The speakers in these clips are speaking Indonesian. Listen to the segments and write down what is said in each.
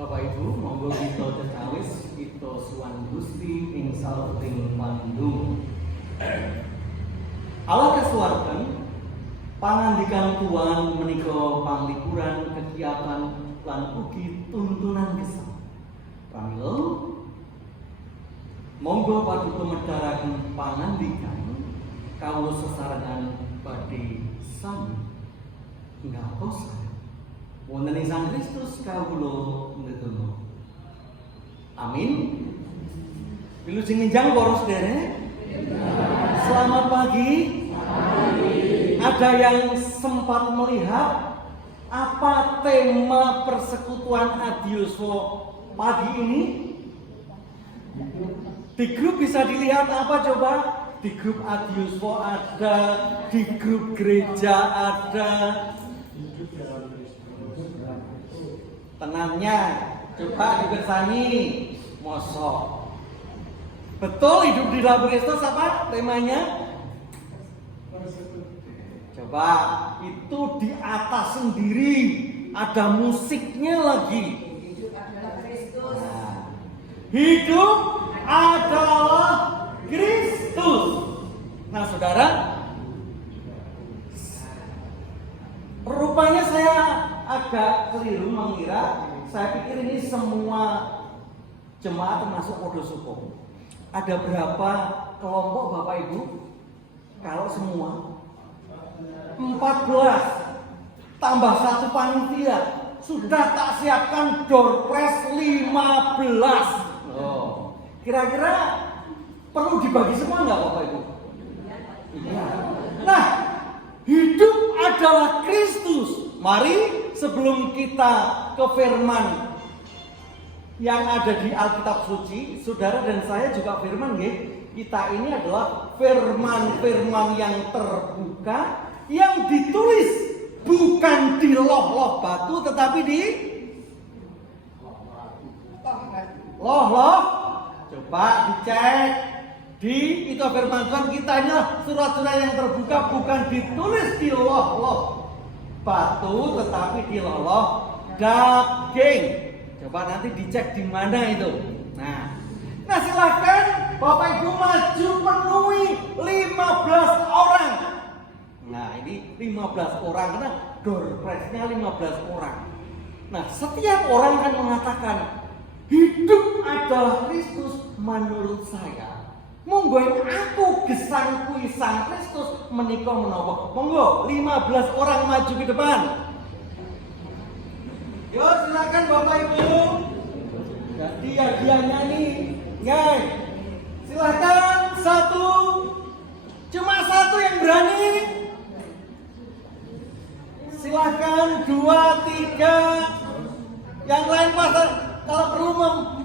Bapak Ibu, monggo kita cekawis kita suwan Gusti ing salebetning pandung. Allah kasuwarken pangandikan Tuhan menika panglipuran kegiatan lan ugi tuntunan gesang. Pramila monggo paduka medharaken pangandikan kawula sesarengan badhe sami ngatos wonten ing Sang Kristus kawula ndedonga. Amin. Wilujeng enjang para sedherek. Selamat pagi. Ada yang sempat melihat apa tema persekutuan Adioswo pagi ini? Di grup bisa dilihat apa coba? Di grup Adioswo ada, di grup gereja ada. Tenangnya, coba dikersani, mosok. Betul hidup di dalam Kristus apa temanya? Coba itu di atas sendiri ada musiknya lagi. Hidup adalah Kristus. Nah, saudara, rupanya saya agak keliru mengira. Saya pikir ini semua jemaat termasuk Podosuko. Ada berapa kelompok Bapak Ibu? Kalau semua 14 tambah 1 panitia sudah tak siapkan door prize 15. Oh, kira-kira perlu dibagi semua nggak Bapak Ibu? Iya. Nah, hidup adalah Kristus. Mari sebelum kita ke firman yang ada di Alkitab Suci, saudara dan saya juga firman kita ini adalah firman-firman yang terbuka, yang ditulis bukan di loh-loh batu tetapi di loh-loh. Coba dicek di itu firman Tuhan kita ini surat-surat yang terbuka, bukan ditulis di loh-loh batu tetapi di loh-loh daging. Coba nanti dicek di mana itu. Nah silahkan Bapak Ibu maju penuhi 15 orang. Nah ini 15 orang karena door prize-nya 15 orang. Nah setiap orang kan mengatakan hidup adalah Kristus menurut saya. Monggo aku gesang kui Sang Kristus menika menapa. Monggo 15 orang maju ke depan. Yo silakan Bapak Ibu. Dia nyanyi. Nggak. Silakan satu. Cuma satu yang berani. Silakan 2, 3. Yang lain pasal kalau perlu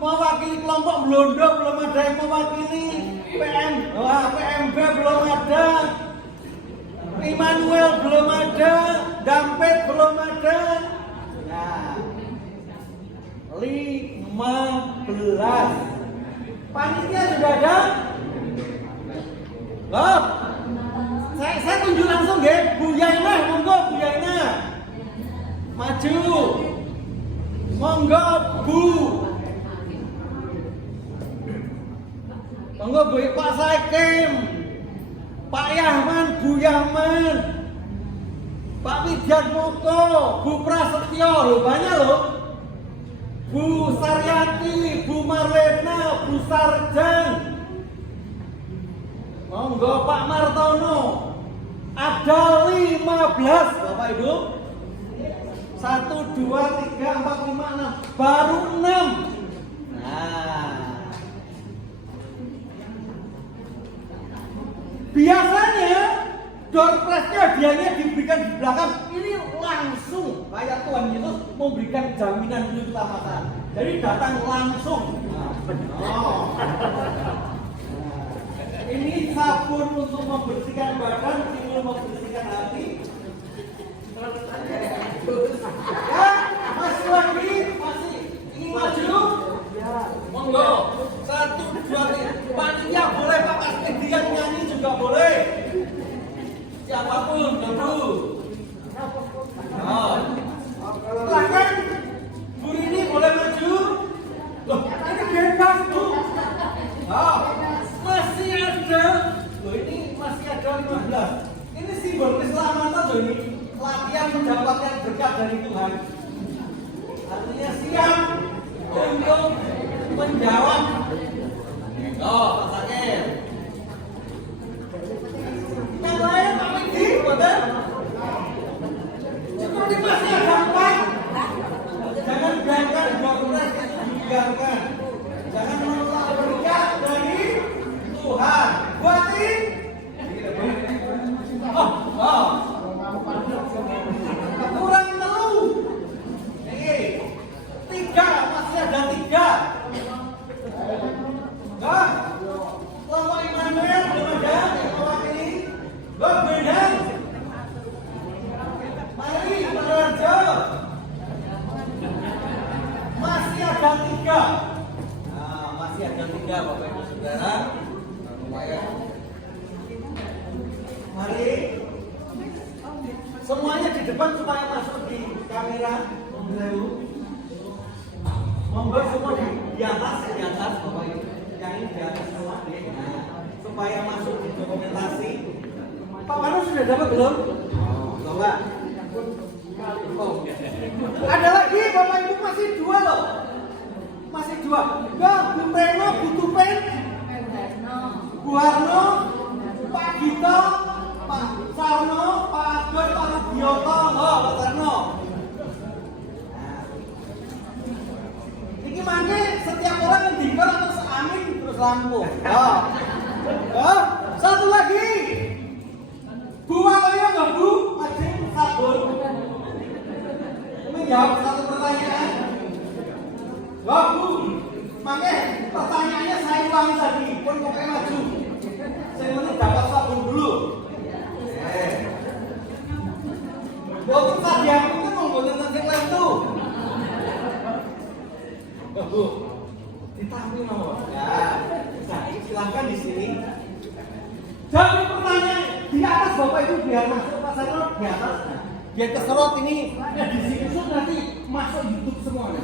mewakili kelompok Blondo belum ada yang mewakili. PMB belum ada. Immanuel belum ada. Dampet belum ada. Nah, 15. Panitia sudah ada? Loh, saya tunjuk langsung Bu Yaina, monggo Bu Yaina. Maju. Monggo Bu. Monggo Bu Pak Saikim. Pak Yahman, Bu Yahman. Pak Widiat Moko, Bu Prasetyo, loh banyak loh. Bu Saryati, Bu Marlena, Bu Sarjan. Monggo Pak Martono. Ada 15 Bapak Ibu. 1, 2, 3, 4, 5, 6. Baru 6. Nah, biasanya door prize-nya hadiahnya diberikan di belakang. Ini langsung kayak Tuhan Yesus memberikan jaminan keselamatan. Jadi datang langsung. Ini sabun untuk membersihkan badan, timbul membersihkan hati. Ya, masih lagi, masih ingin maju? Monggo. 1, 2, 3. Panitia boleh Pak Kasmedian nyanyi juga boleh. Siapapun dulu. Silahkan Bu Rini boleh maju. mendapatkan berkat dari Tuhan. Artinya siap untuk menjawab. Oh, Pak Sakir. Yang lain Pak Widi, betul? Seperti masih ada empat. Jangan biarkan doa dibiarkan. Jangan menolak berkat dari Tuhan. Buati. Oh. Kurang telu. Tiga, masih ada tiga. Lama Immanuel belum ada yang mewakili. Benar. Mari Pak Raja. Masih ada tiga. Nah, masih ada tiga Bapak Ibu Saudara. Mari semuanya di depan supaya masuk di kamera. Monggo semua di atas Bapak Ibu. Yang ini di atas semua nah, supaya masuk di dokumentasi. Pak Wano sudah dapat belum? Coba. Oh. Ada lagi Bapak Ibu masih dua loh. Masih dua. Enggak, Bu Reno, Bu Tupen, Bu Harno, Pak Gito, Pak Sarno, Pak Agon, Pak Rudioto, Pak Sarno. Ini mana setiap orang yang tinggal terus amin terus lampu. Satu lagi. Bu Waloyo nggak Bu? Majin sabun. Ini jawab satu pertanyaan. Wah Bu, makanya pertanyaannya saya ulangi tadi. Pun pokoknya maju. Saya mau dapat sabun dulu. Waktu tadi aku kan mau boleh nanti lain tuh. Bu, ditampil nomor. Ya, silahkan di sini. Jawab pertanyaan di atas Bapak Ibu biar masuk Pak Sarno di atas. Biar keserot ini di sini nanti masuk YouTube semuanya.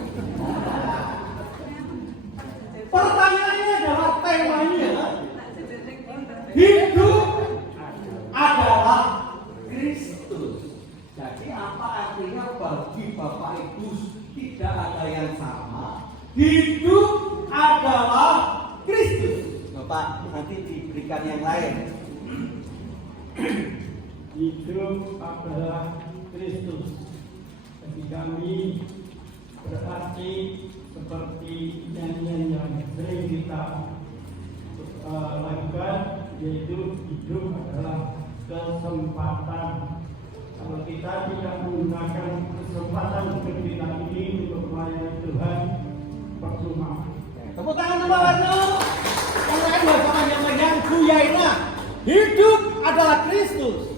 Pertanyaannya adalah temanya hidup adalah Kristus. Jadi apa artinya bagi Bapak Ibu tidak ada yang sama? Hidup adalah Kristus. Bapak nanti diberikan yang lain. Hidup adalah Kristus. Bagi kami berarti seperti nyanyian yang sering kita lakukan, yaitu hidup adalah kesempatan. Kalau kita tidak menggunakan kesempatan hidup kita ini untuk melayani Tuhan, percuma. Tepuk tangan Pak Warno. Yang lain bersama yang Bu Yaina. Hidup adalah Kristus.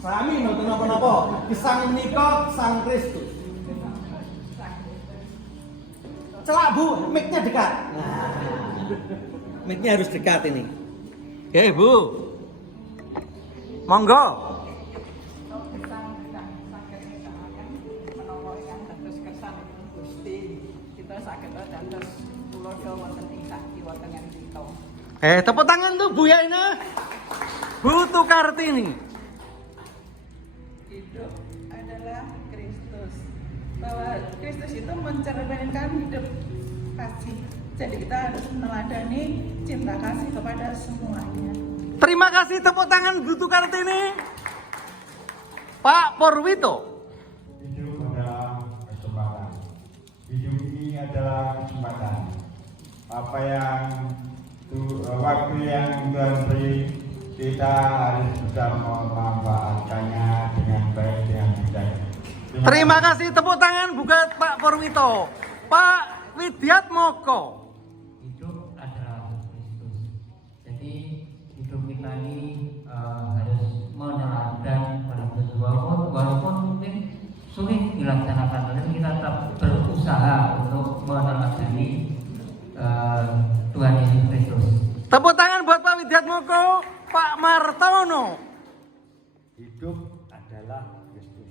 Sami nonton apa-apa. Kisang menika Sang Kristus. Celak Bu, mic-nya dekat. Nah, mic-nya harus dekat ini. Oke Bu. Monggo. Tepuk tangan tuh Bu Yaina. Bu Tukartini. Hidup adalah Kristus. Bahwa Kristus itu mencerminkan hidup kasih. Jadi kita harus meneladani cinta kasih kepada semuanya. Terima kasih, tepuk tangan Bu Tukartini. Pak Porwito. Hidup adalah kesempatan. Hidup ini adalah kesempatan. Apa yang waktu yang Tuhan beri, kita harus bisa memanfaatkannya dengan baik, dengan bijak. Terima kasih, tepuk tangan buat Pak Porwito. Pak Widyat Moko. Hidup adalah Kristus. Jadi hidup kita ini harus meneladan pada sesuatu, walaupun mungkin sulit dilaksanakan, tapi kita tetap berusaha untuk meneladani Tuhan Yesus Kristus. Tepuk tangan buat Pak Widyat Moko. Pak Martono. Hidup adalah Kristus.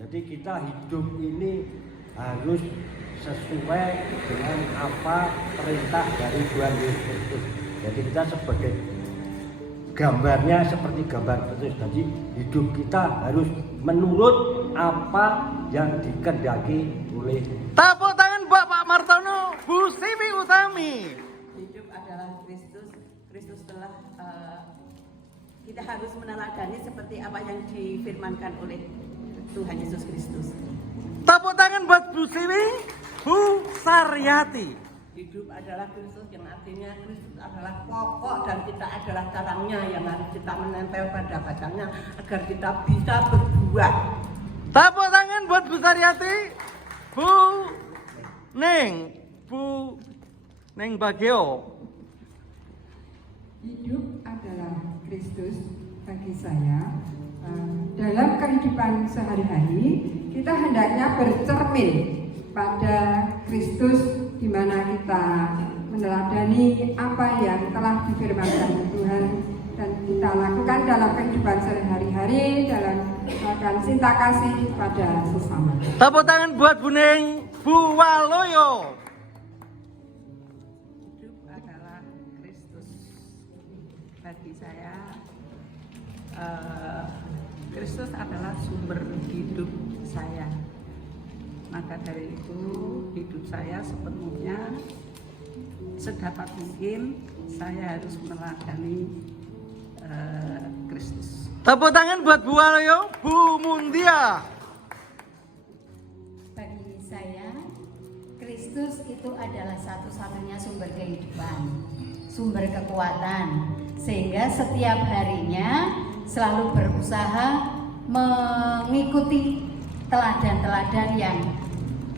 Jadi kita hidup ini harus sesuai dengan apa perintah dari Tuhan Yesus Kristus. Jadi kita sebagai gambarnya seperti gambar Kristus. Jadi hidup kita harus menurut apa yang dikehendaki oleh. Tepuk tangan Bapak Martono, Bu Siwi Utami. Hidup adalah Kristus. Kristus telah kita harus meneladani seperti apa yang difirmankan oleh Tuhan Yesus Kristus. Tepuk tangan buat Bu Siwi, Bu Saryati. Hidup adalah Kristus, yang artinya Kristus adalah pokok dan kita adalah caranya yang harus kita menempel pada batangnya agar kita bisa berbuah. Tepuk tangan buat Bu Saryati, Bu Neng Bagio. Hidup adalah Kristus bagi saya. Dalam kehidupan sehari-hari kita hendaknya bercermin pada Kristus, di mana kita meneladani apa yang telah difirmankan Tuhan dan kita lakukan dalam kehidupan sehari-hari dalam melakukan cinta kasih pada sesama. Tepuk tangan buat Bu Neng, Bu Waloyo. Hidup adalah Kristus. Bagi saya, Kristus adalah sumber hidup saya. Maka dari itu hidup saya sepenuhnya sedapat mungkin saya harus meneladani Kristus. Tepuk tangan buat Bu Waloyo, Bu Mundia. Bagi saya, Kristus itu adalah satu-satunya sumber kehidupan, sumber kekuatan, sehingga setiap harinya selalu berusaha mengikuti teladan-teladan yang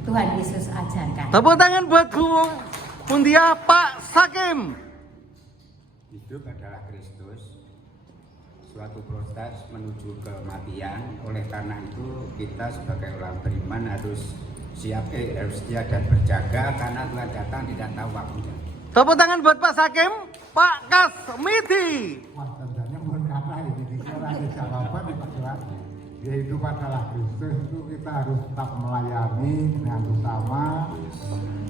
Tuhan Yesus ajarkan. Tepuk tangan buat Bu Mundia, Pak Sakim. Hidup adalah Kristus, suatu proses menuju kematian. Oleh karena itu kita sebagai orang beriman harus siap, harus setia dan berjaga karena Tuhan datang tidak tahu waktunya. Tepuk tangan buat Pak Sakim, Pak Kasmiti. Wah, tandanya mohon kata ini bicara ada jawaban Pak Jelas. Ya hidup adalah Kristus, itu kita harus tetap melayani dengan bersama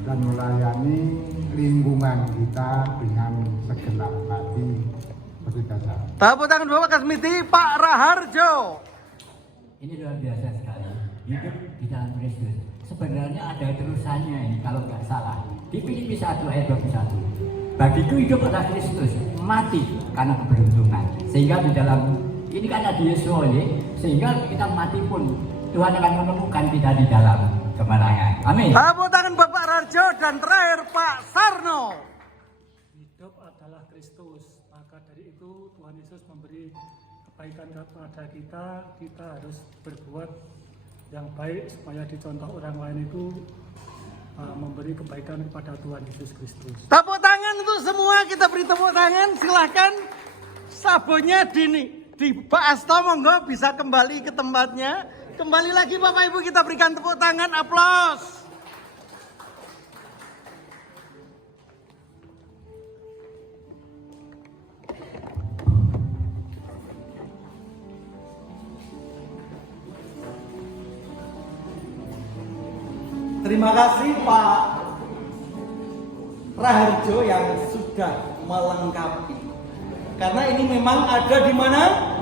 dan melayani lingkungan kita dengan segenap hati seperti biasa. Tepuk tangan Bapak Kasmiti, Pak Raharjo. Ini luar biasa sekali. Hidup di dalam Kristus. Sebenarnya ada terusannya ini kalau nggak salah. Di Filipi 1 ayat 21. Bagiku hidup adalah Kristus, mati karena keberuntungan. Sehingga di dalam ini kan ada Yesus, sehingga kita mati pun Tuhan akan menemukan kita di dalam kemenangan. Amin. Tepuk tangan Bapak Raharjo dan terakhir Pak Sarno. Hidup adalah Kristus, maka dari itu Tuhan Yesus memberi kebaikan kepada kita. Kita harus berbuat yang baik supaya dicontoh orang lain itu memberi kebaikan kepada Tuhan Yesus Kristus. Tepuk tangan untuk semua, kita beri tepuk tangan. Silahkan sabunnya di Pak Asto, monggo bisa kembali ke tempatnya. Kembali lagi Bapak Ibu, kita berikan tepuk tangan, aplaus. Terima kasih Pak Raharjo yang sudah melengkapi. Karena ini memang ada di mana?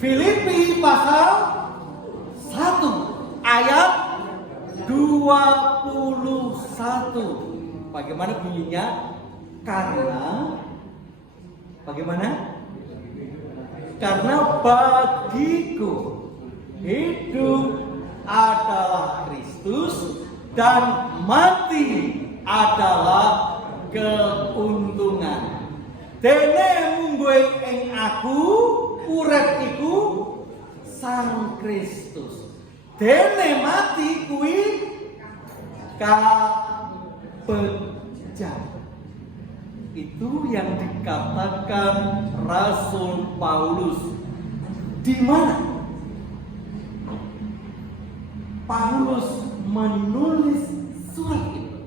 Filipi pasal 1 ayat 21. Bagaimana bunyinya? Karena bagiku hidup adalah Kristus dan mati adalah keuntungan. Dene mungguhe ing aku urip iku Sang Kristus. Dene mati kuwi kabecah. Itu yang dikatakan Rasul Paulus. Di mana Paulus menulis surat itu?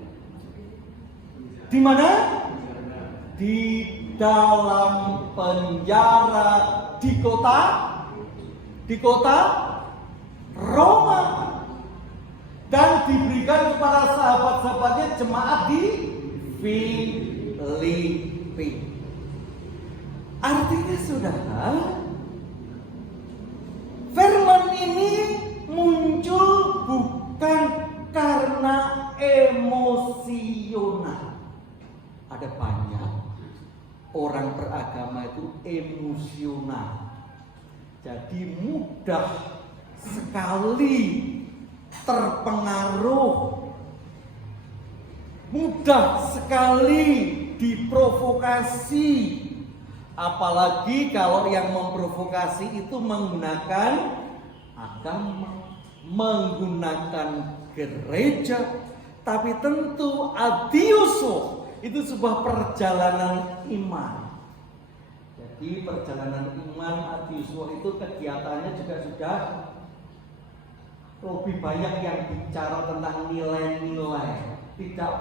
Di mana? Di dalam penjara di kota Roma, dan diberikan kepada sahabat-sahabatnya jemaat di Filipi. Artinya saudara, firman ini muncul bukan karena emosional. Ada banyak orang beragama itu emosional. Jadi mudah sekali terpengaruh, mudah sekali diprovokasi. Apalagi kalau yang memprovokasi itu menggunakan agama, menggunakan gereja. Tapi tentu adiuso itu sebuah perjalanan iman. Jadi perjalanan iman adiuso itu kegiatannya juga sudah lebih banyak yang bicara tentang nilai-nilai. Tidak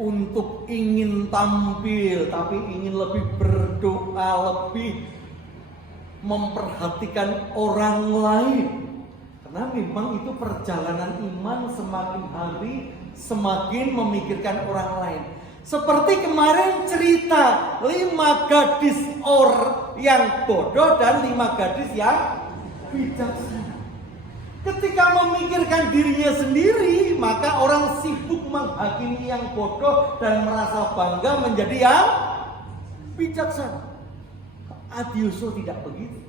untuk ingin tampil, tapi ingin lebih berdoa, lebih memperhatikan orang lain. Karena memang itu perjalanan iman, semakin hari semakin memikirkan orang lain. Seperti kemarin cerita 5 gadis yang bodoh dan 5 gadis yang bijaksana. Ketika memikirkan dirinya sendiri, maka orang sibuk menghakimi yang bodoh dan merasa bangga menjadi yang bijaksana. Adiuso tidak begitu.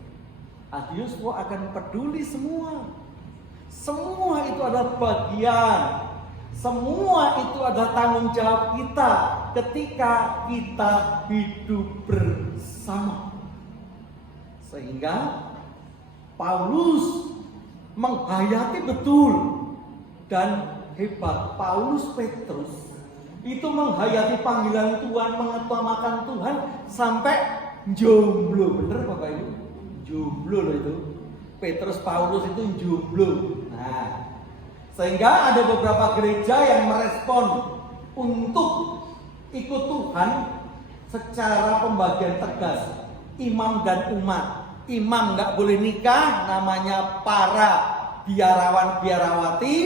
Adiuso akan peduli semua. Semua itu adalah bagian. Semua itu adalah tanggung jawab kita ketika kita hidup bersama. Sehingga Paulus menghayati betul dan hebat. Paulus Petrus itu menghayati panggilan Tuhan, mengutamakan Tuhan sampai jomblo. Bener Bapak Ibu? Jomblo loh itu. Petrus Paulus itu jomblo. Nah, sehingga ada beberapa gereja yang merespon untuk ikut Tuhan secara pembagian tegas, imam dan umat. Imam nggak boleh nikah, namanya para biarawan-biarawati,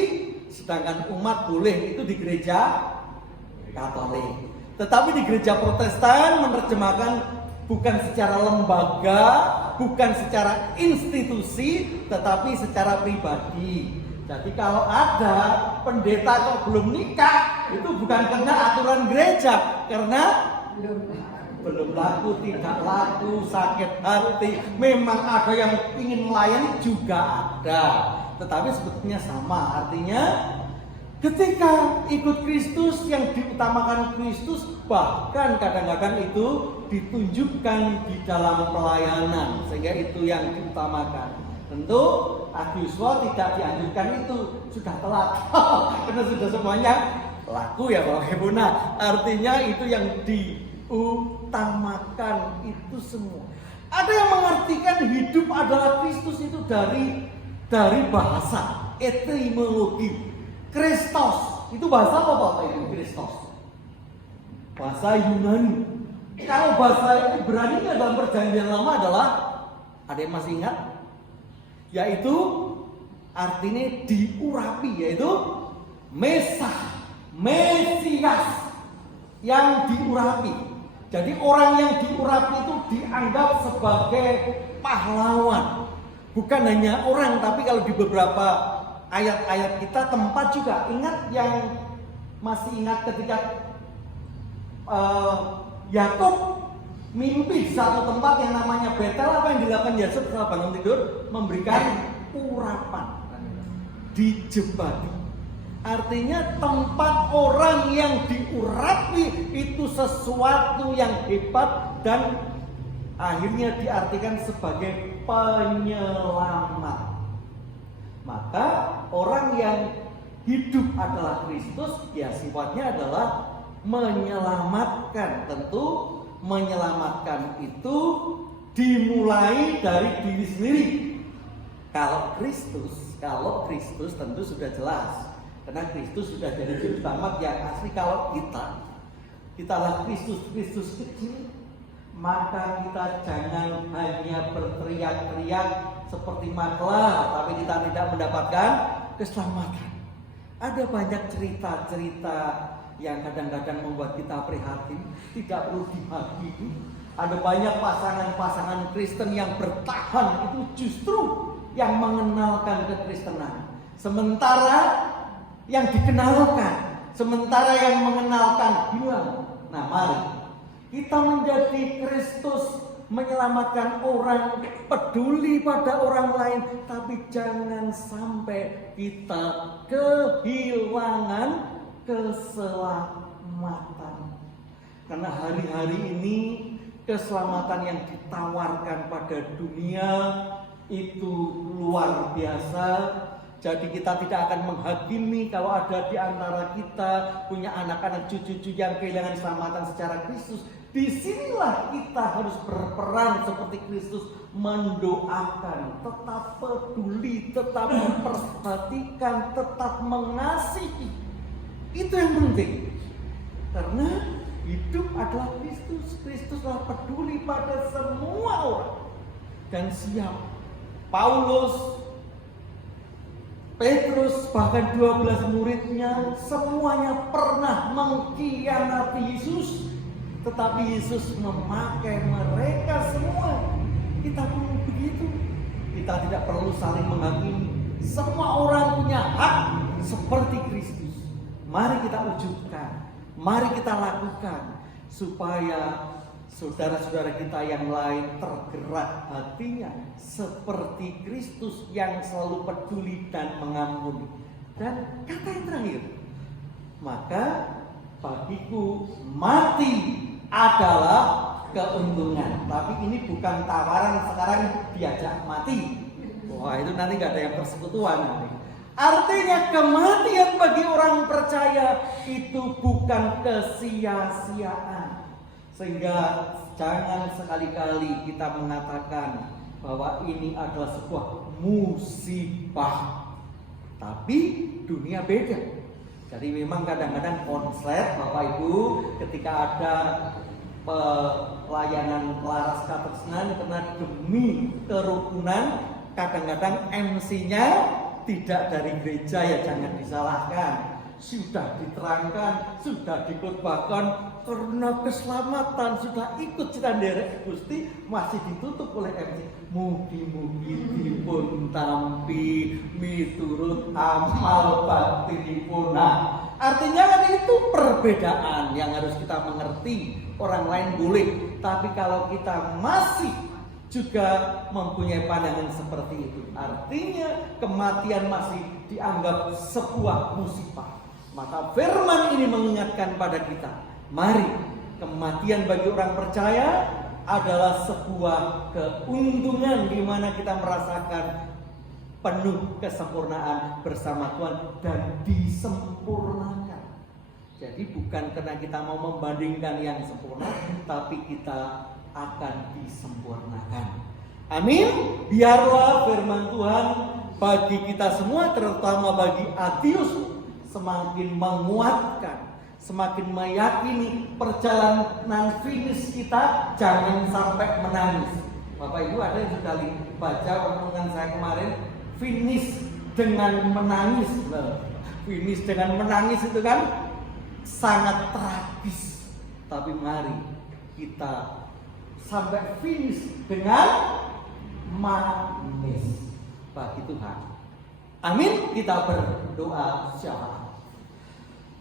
sedangkan umat boleh, itu di gereja Katolik. Tetapi di gereja Protestan menerjemahkan bukan secara lembaga, bukan secara institusi, tetapi secara pribadi. Jadi kalau ada pendeta kok belum nikah, itu bukan karena aturan gereja, karena belum laku, tidak laku, sakit hati. Memang ada yang ingin melayani juga ada, tetapi sebetulnya sama. Artinya ketika ikut Kristus, yang diutamakan Kristus, bahkan kadang-kadang itu ditunjukkan di dalam pelayanan, sehingga itu yang diutamakan. Tentu adiuso tidak dianjurkan, itu sudah telat karena sudah semuanya laku ya Bapak Ibu. Nah, artinya itu yang diutamakan itu semua. Ada yang mengartikan hidup adalah Kristus itu dari bahasa etimologi. Kristos itu bahasa apa Bapak Ibu? Kristos bahasa Yunani. Kalau bahasa Ibrani dalam perjanjian lama adalah, ada yang masih ingat? Yaitu artinya diurapi, yaitu Mesah, Mesias yang diurapi. Jadi orang yang diurapi itu dianggap sebagai pahlawan. Bukan hanya orang, tapi kalau di beberapa ayat-ayat kita, tempat juga. Ingat yang masih ingat ketika Yakub mimpi satu tempat yang namanya Betel, apa yang dilakukan Yakub setelah bangun tidur? Memberikan urapan, dijebak. Artinya tempat orang yang diurapi itu sesuatu yang hebat dan akhirnya diartikan sebagai penyelamat. Maka orang yang hidup adalah Kristus, ya sifatnya adalah menyelamatkan. Tentu menyelamatkan itu dimulai dari diri sendiri. Kalau Kristus tentu sudah jelas, karena Kristus sudah jadi juru selamat yang asli. Kalau kita adalah Kristus kecil, maka kita jangan hanya berteriak-teriak seperti maklah, tapi kita tidak mendapatkan keselamatan. Ada banyak cerita-cerita yang kadang-kadang membuat kita prihatin, tidak perlu dihakimi. Ada banyak pasangan-pasangan Kristen yang bertahan, itu justru yang mengenalkan kekristenan. Sementara yang dikenalkan, sementara yang mengenalkan hilang. Nah, mari kita menjadi Kristus, menyelamatkan orang, peduli pada orang lain, tapi jangan sampai kita kehilangan keselamatan. Karena hari-hari ini keselamatan yang ditawarkan pada dunia itu luar biasa. Jadi kita tidak akan menghakimi kalau ada di antara kita punya anak-anak, cucu-cucu yang kehilangan keselamatan secara Kristus. Disinilah kita harus berperan seperti Kristus, mendoakan, tetap peduli, tetap memperhatikan, tetap mengasihi. Itu yang penting. Karena hidup adalah Kristus. Kristuslah peduli pada semua orang dan siap. Paulus, Petrus, bahkan 12 muridnya semuanya pernah mengkhianati Yesus, tetapi Yesus memakai mereka semua. Kita pun begitu. Kita tidak perlu saling menghakimi. Semua orang punya hak seperti Kristus. Mari kita wujudkan, mari kita lakukan supaya saudara-saudara kita yang lain tergerak hatinya seperti Kristus yang selalu peduli dan mengampuni. Dan kata yang terakhir, maka bagiku mati adalah keuntungan. Tapi ini bukan tawaran sekarang diajak mati. Wah, itu nanti nggak ada yang persekutuan nanti. Artinya kematian bagi orang percaya itu bukan kesia-siaan. Sehingga jangan sekali-kali kita mengatakan bahwa ini adalah sebuah musibah. Tapi dunia beda. Jadi memang kadang-kadang konslet Bapak Ibu ketika ada pelayanan laras katresnan karena demi kerukunan, kadang-kadang MC-nya tidak dari gereja, ya jangan disalahkan. Sudah diterangkan, sudah dikhotbahkan karena keselamatan, sudah ikut cita nderek Gusti, masih ditutup oleh MC. Mugi-mugi dipun tampi miturut amal baktinipun. Nah, artinya kan itu perbedaan yang harus kita mengerti. Orang lain boleh, tapi kalau kita masih juga mempunyai pandangan seperti itu, artinya kematian masih dianggap sebuah musibah. Maka firman ini mengingatkan pada kita, mari, kematian bagi orang percaya adalah sebuah keuntungan di mana kita merasakan penuh kesempurnaan bersama Tuhan dan disempurnakan. Jadi bukan karena kita mau membandingkan yang sempurna, tapi kita akan disempurnakan. Amin. Biarlah firman Tuhan bagi kita semua, terutama bagi Atius, semakin menguatkan, semakin meyakini perjalanan finish kita jangan sampai menangis. Bapak Ibu ada yang sudah baca renungan saya kemarin, finish dengan menangis. Finish dengan menangis itu kan sangat tragis. Tapi mari kita sampai finish dengan manis bagi Tuhan. Amin. Kita berdoa syafaat.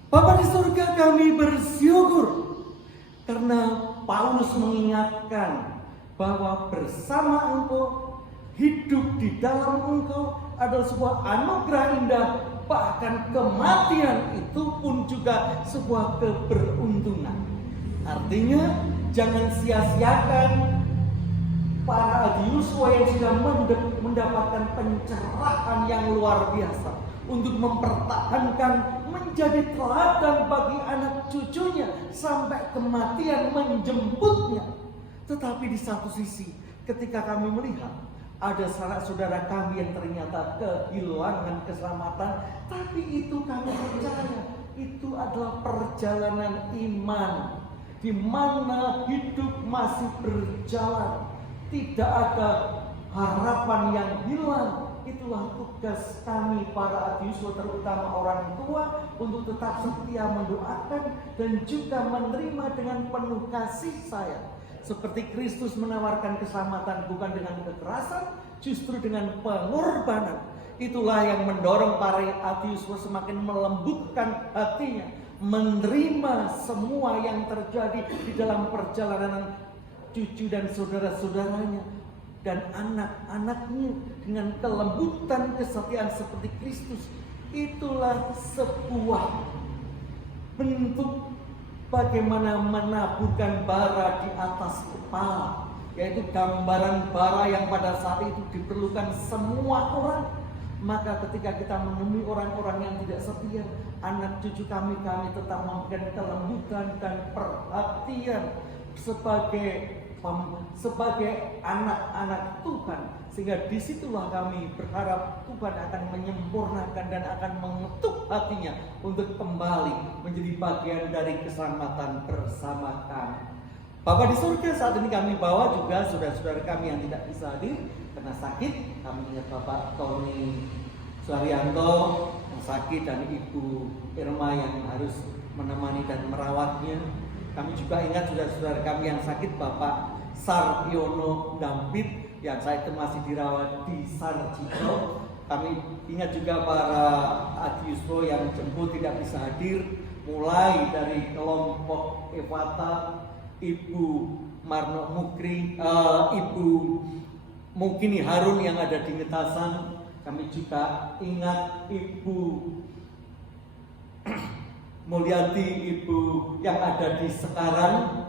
Bapa di surga, kami bersyukur karena Paulus mengingatkan bahwa bersama Engkau, hidup di dalam Engkau adalah sebuah anugerah indah. Bahkan kematian itu pun juga sebuah keberuntungan. Artinya jangan sia-siakan para Adiuswa yang sudah mendapatkan pencerahan yang luar biasa untuk mempertahankan, menjadi teladan bagi anak cucunya sampai kematian menjemputnya. Tetapi di satu sisi, ketika kami melihat ada saudara kami yang ternyata kehilangan keselamatan, tapi itu kami percaya itu adalah perjalanan iman di mana hidup masih berjalan, tidak ada harapan yang hilang. Itulah tugas kami para Adiuswa, terutama orang tua, untuk tetap setia mendoakan dan juga menerima dengan penuh kasih sayang seperti Kristus menawarkan keselamatan bukan dengan kekerasan, justru dengan pengorbanan. Itulah yang mendorong para ateisme semakin melembutkan hatinya, menerima semua yang terjadi di dalam perjalanan cucu dan saudara-saudaranya dan anak-anaknya dengan kelembutan kesetiaan seperti Kristus. Itulah sebuah bentuk bagaimana menaburkan bara di atas kepala, yaitu gambaran bara yang pada saat itu diperlukan semua orang. Maka ketika kita menemui orang-orang yang tidak setia, anak cucu kami tetap memberikan kelembutan dan perhatian sebagai anak-anak Tuhan. Sehingga disitulah kami berharap Tuhan akan menyempurnakan dan akan mengetuk hatinya untuk kembali menjadi bagian dari keselamatan bersama kami. Bapa di surga, saat ini kami bawa juga saudara-saudara kami yang tidak bisa hadir karena sakit. Kami ingat Bapak Tony Suharyanto yang sakit dan Ibu Irma yang harus menemani dan merawatnya. Kami juga ingat saudara-saudara kami yang sakit, Bapak Saryono Dampit yang saat itu masih dirawat di Sarjito. Kami ingat juga para Adiusro yang jemput tidak bisa hadir, mulai dari kelompok Evata, Ibu Marno Mukri, Ibu Mungkini Harun yang ada di Ngetasan. Kami juga ingat Ibu Mulyati, Ibu yang ada di Sekarang,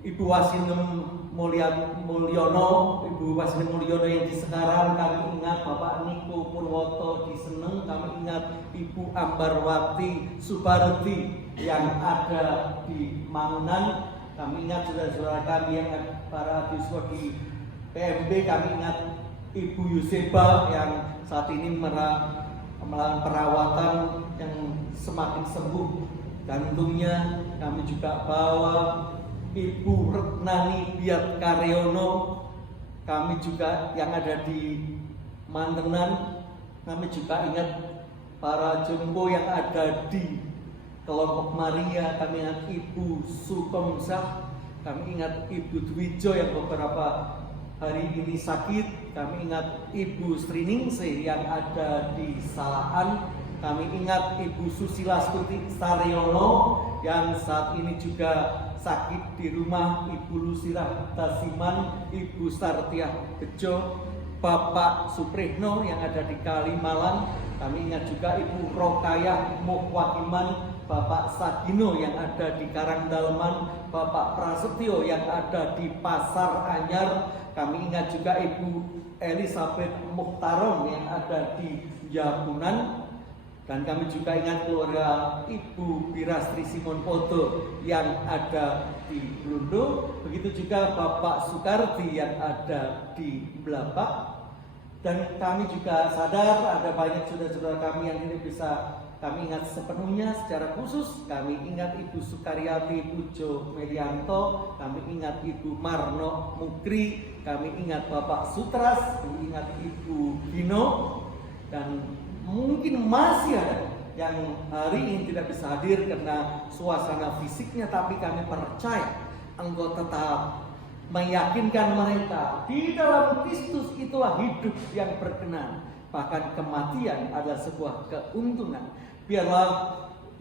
Ibu Wasinem Mulyono, Ibu Wasinem Mulyono yang di Sekarang. Kami ingat Bapak Niko Purwoto di Seneng. Kami ingat Ibu Ambarwati Subarti yang ada di Mangunan. Kami ingat saudara-saudara kami yang para siswa di PMB. Kami ingat Ibu Yuseba yang saat ini melakukan perawatan yang semakin sembuh jantungnya. Kami juga bawa Ibu Retnani Biat Karyono. Kami juga yang ada di Mantenan. Kami juga ingat para jompo yang ada di kelompok Maria. Kami ingat Ibu Sukomsah. Kami ingat Ibu Dwijo yang beberapa hari ini sakit. Kami ingat Ibu Sriningsih yang ada di Salaan. Kami ingat Ibu Susila Stuti Saryono yang saat ini juga sakit di rumah. Ibu Lusirah Tasiman, Ibu Sartiah Bejo, Bapak Suprihno yang ada di Kalimalang. Kami ingat juga Ibu Rokayah Mukwakiman, Bapak Sagino yang ada di Karangdalman, Bapak Prasetyo yang ada di Pasar Anyar. Kami ingat juga Ibu Elizabeth Mukhtaron yang ada di Jabunan. Dan kami juga ingat keluarga Ibu Birastri Simon Poto yang ada di Blundo. Begitu juga Bapak Sukarti yang ada di Blabak. Dan kami juga sadar ada banyak saudara-saudara kami yang tidak bisa kami ingat sepenuhnya. Secara khusus kami ingat Ibu Sukaryati Pujo Melianto. Kami ingat Ibu Marno Mukri. Kami ingat Bapak Sutras. Kami ingat Ibu Gino. Dan mungkin masih ada yang hari ini tidak bisa hadir karena suasana fisiknya, tapi kami percaya Engkau tetap meyakinkan mereka di dalam Kristus itulah hidup yang berkenan, bahkan kematian adalah sebuah keuntungan. Biarlah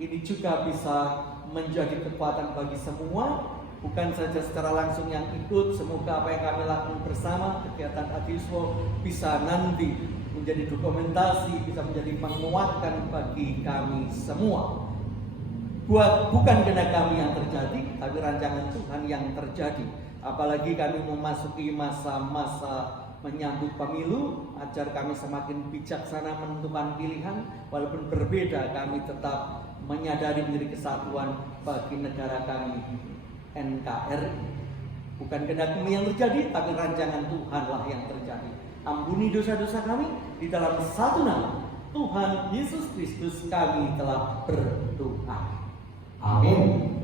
ini juga bisa menjadi kekuatan bagi semua, bukan saja secara langsung yang ikut. Semoga apa yang kami lakukan bersama kegiatan Adiswo bisa nanti menjadi dokumentasi, bisa menjadi penguatan bagi kami semua. Bukan kehendak kami yang terjadi, tapi rancangan Tuhan yang terjadi. Apalagi kami memasuki masa-masa menyambut pemilu, ajar kami semakin bijaksana menentukan pilihan. Walaupun berbeda, kami tetap menyadari menjadi kesatuan bagi negara kami, NKRI. Bukan kehendak kami yang terjadi, tapi rancangan Tuhanlah yang terjadi. Ampuni dosa-dosa kami, di dalam satu nama Tuhan Yesus Kristus kami telah berdoa. Amin.